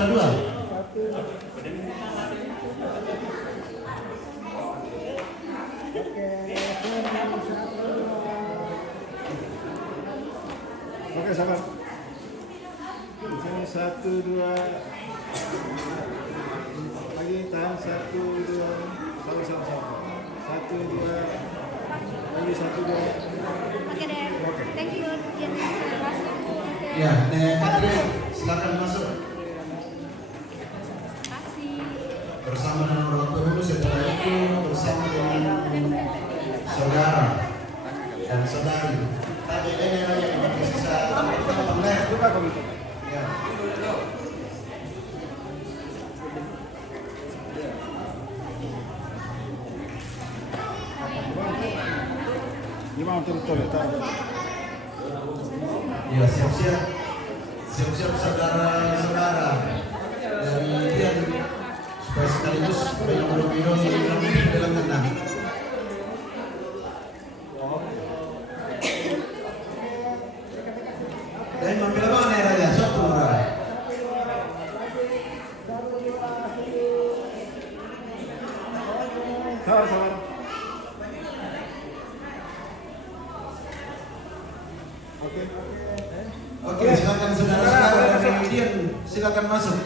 saudara dua. Oke, sabar. Sini 1, 2. Lagi tahan 1, 2. Sama. 1, 2. Lagi 1, 2. Oke deh. Thank you. Ya, Katrin, silakan masuk. Kasih. Bersama dengan orang tua, setelah itu bersama dengan saudara dan saudari. Tadi ini yang bisa Buka komputer. ya. Gimana betul ya? Ya, siap-siap saudara-saudara dari Dian supaya sekaligus minum dalam tenang. Dan mampir mana ya raja? Satu orang. Sabar. Oke, silakan saudara-saudara dari Dian, silakan masuk.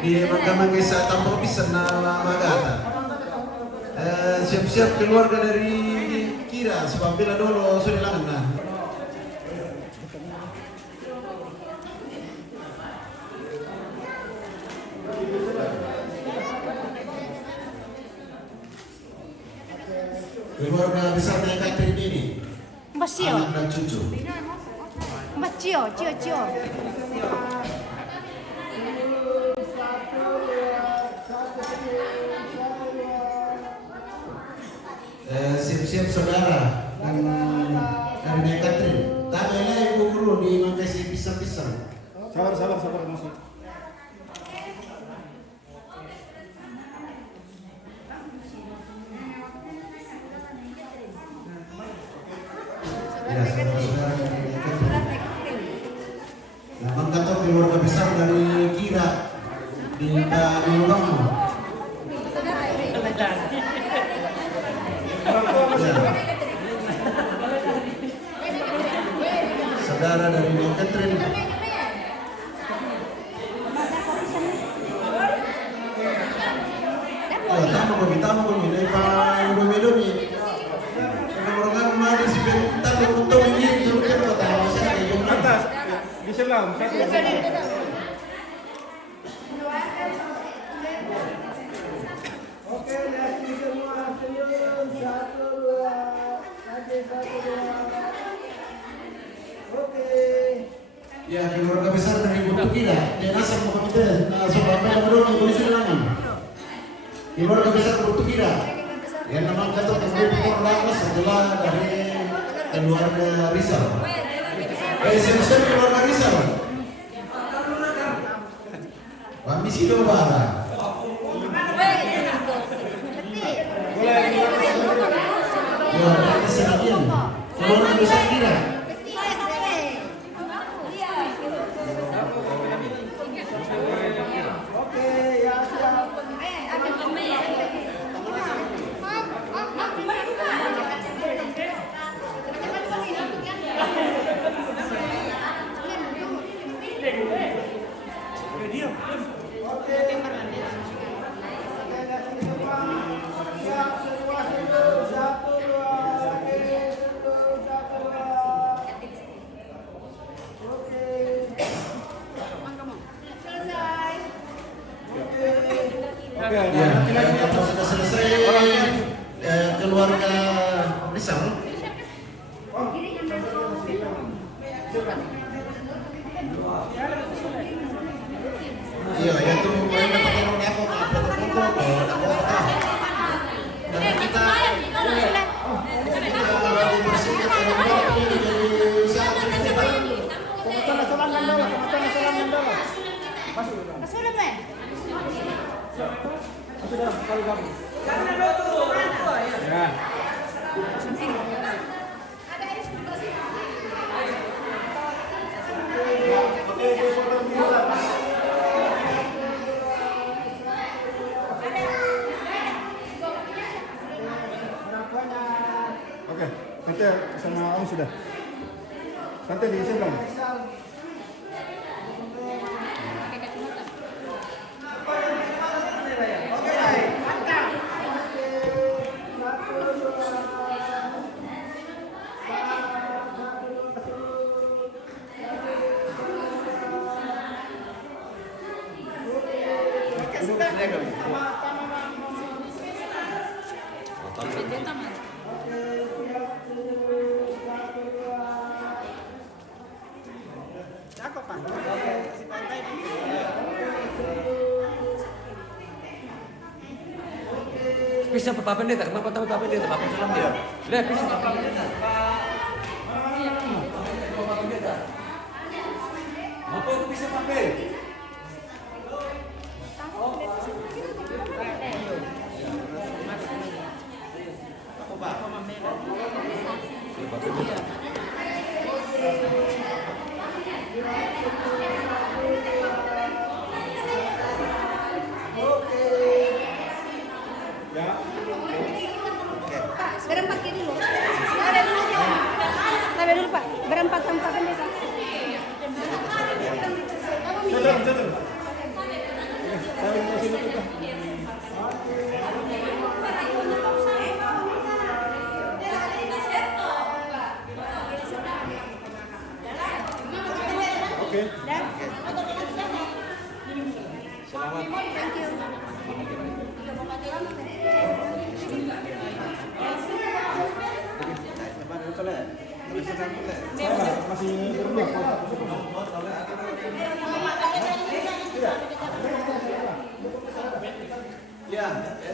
Di Mahkamah Desa Tampung Pisan Magata. Siap-siap keluarga dari Kira, sebab bila dulu sudah langan. Keluarga besarnya Katrin ini, Mbak Cio. anak dan cucu. Mbak Cio. Siap-siap saudara dan dari Katrin. Tadi lah ibu guru di Makasih pisang-pisang. Sabar masuk. Ya, saudara-saudara dari Katrin. Nah, mengatakan keluarga besar dari Kira di Lubang. Saudara dari Katrin. Tamu ini Pak Domi. Orang rumah di sini tak untuk ini dulu kan kota saya di Atas. Di selam. Oke, lagi semua senyum 1, 2. Lagi 1, 2. Oke. Ya, keluarga besar dari Butuh Kira. Dia nasab Muhammad. Sobat apa dulu polisi lanang. Keluarga besar Butuh Kira. Yang nama kata kemudian lama setelah dari keluarga Rizal. Siap-siap keluarga Rizal. Misi Dobara. Ya, ada sedikit. Keluarga besar Kira. Oke, ya siap. Oke. Lagi semua siap semua senyum 1, 2. Lagi senyum 1, 2. Oke. Selesai. Oke, Ya, yang sudah selesai keluarga Rizal. Iya, itu mereka pakai roda apa? Dan kita bersihkan ini jadi sangat cepat. Sudah belum? Ya. Oke, sudah. Santai di sebelah. Oke, baik. Mantap. Satu, dua. Cakep, Pak. Oke, si pantai. Bisa papain dia, kenapa tahu papain dia? Papain salam dia. Lihat, bisa papain dia. Papain dia. Apa itu bisa papain? Berempat kayak dulu. Ada dulu Pak. Berempat tempatin desa. Jatuh. Oke. Dan selamat. Thank you. Masih berdua. Ya,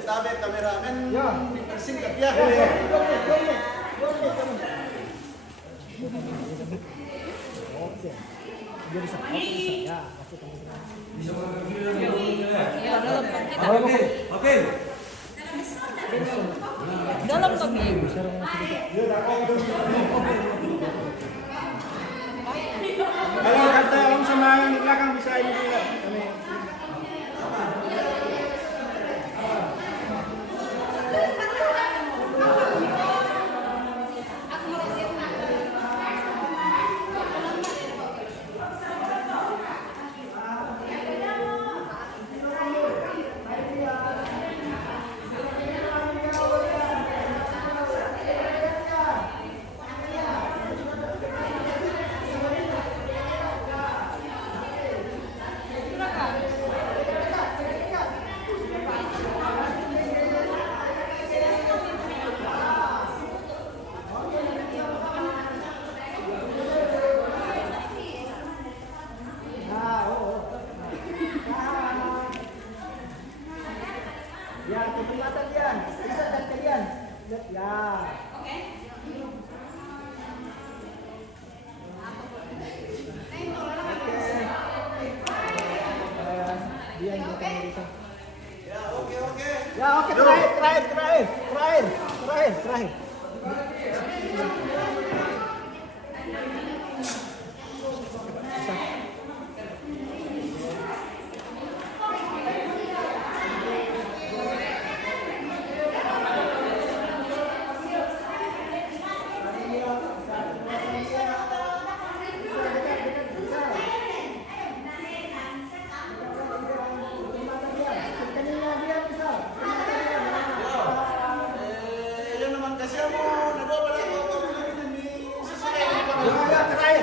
tabe kameramen. Ya. Persingkat ya. Oke. Dalam lagi. Kalau kata Om sama yang di belakang bisa ini juga. Ya, tutup mata Dian. Bisa dan kalian. Ya. Dian belakang Risa. Ya, oke, terakhir.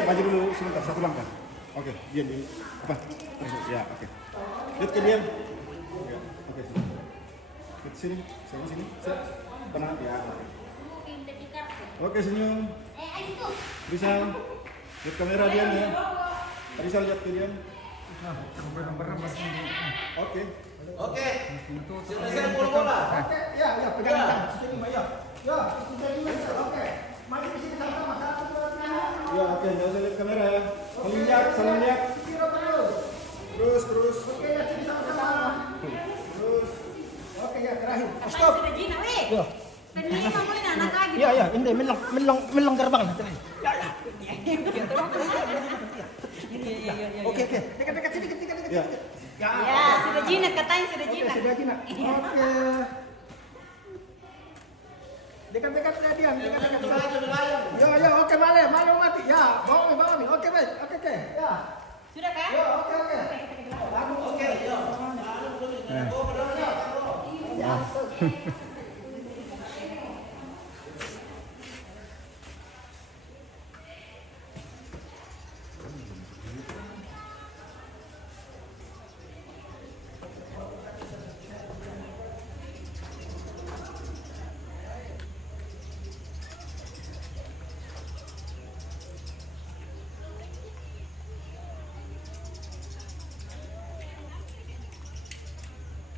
Maju dulu sebentar, satu langkah. Oke, diam di apa? Ya, oke. Lihat ke diam. Ya, oke. Lihat sini, sama sini. Set. Tenang ya. Oke, senyum. Bisa. Lihat kamera diam ya. Bisa lihat ke diam. Oke. Oke. Sudah saya bola. Ya, pegang sini, Mbak. Ya, itu jadi oke. Maju di sini sama-sama. 1, 2, 3. Ya, oke, jangan lihat kamera ya. Saling lihat. Terus. Oke, ya sini sama-sama. Terus. Oke, ya terakhir. Stop. Ya. Penili kamu ini anak lagi. Iya, ini melong gerbang nah, terakhir. Oke. Dekat sini, dekat. Ya. Ya, sudah jinak katanya sudah jinak. Sudah jinak. Oke. Dekat-dekat Dian, dekat-dekat. Maju, maju. Yo, oke, Male mati. Ya, bawa nih. Oke, baik. Oke. Ya. Sudah kan? Yo, oke. Bagus. Oke, yo.